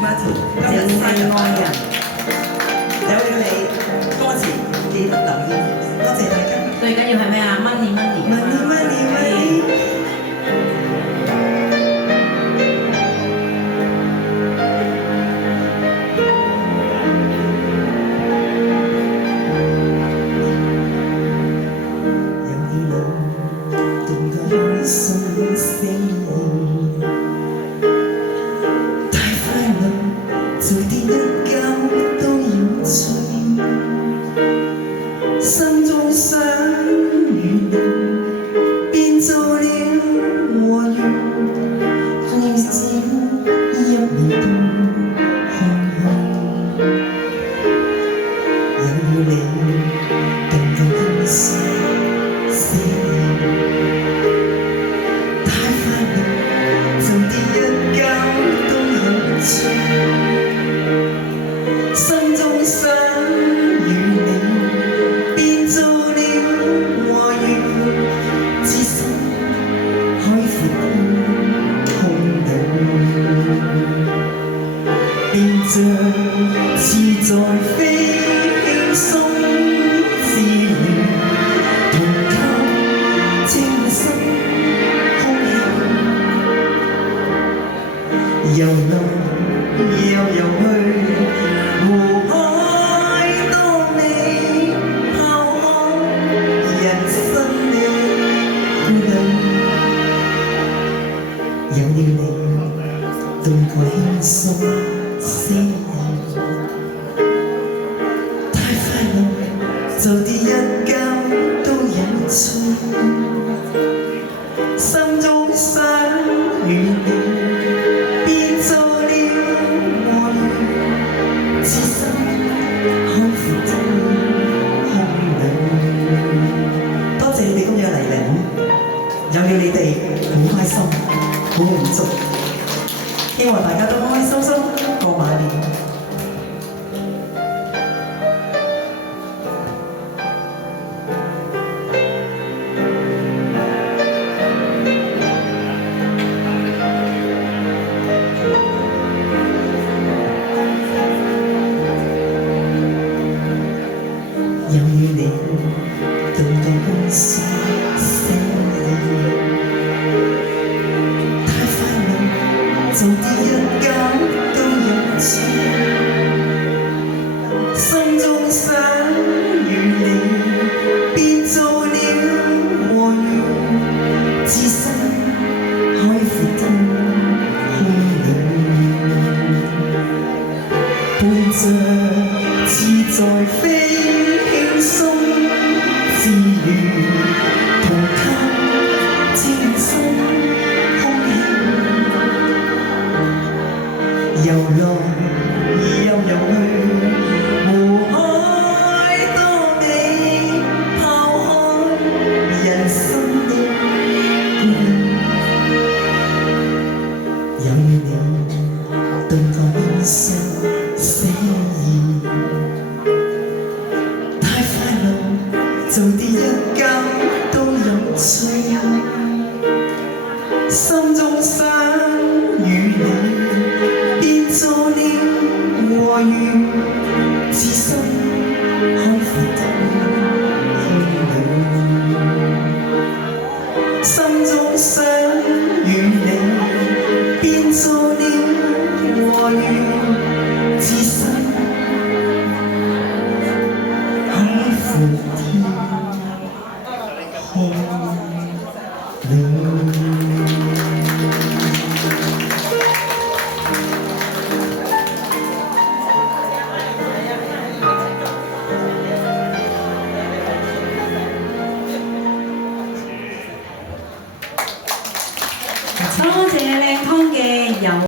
Martin 今日正生日係愛人，有了你，歌詞記得留意，多謝大家。最緊要係咩啊？Money Money。有你能懂得開心聲音，太快樂，做啲一覺都有趣，心中想與你變做了和緣，要只一年都看去，有了你更加輕鬆。太快樂，做啲一覺都有趣，心中想與你變做了和緣，置身海闊空洞，變像自在飛輕鬆自如，同給清新空氣，遊來遊去，湖海多美，拋開人生的顧慮，有了你，動過輕鬆些意，太快樂，做啲一覺都有趣，心中想與你變做了和緣，置身海闊的空裏。多謝你哋今日嚟領，有了你哋好開心，好滿足，希望大家都開開心心過馬年。有了你，動感歡笑聲音，太快樂，做啲一覺都有趣，心中想與你變做了和緣，置身海闊的空裏，伴着自在飛。輕鬆自如，同給清新空氣，遊來遊去，湖海多美，拋開人生的顧慮，有了你，動個輕鬆寫意。做啲一覺都有趣，心中想與你變做了和緣，置身海闊的空裏，心中想與你變做了和緣，置身海闊天。多謝你。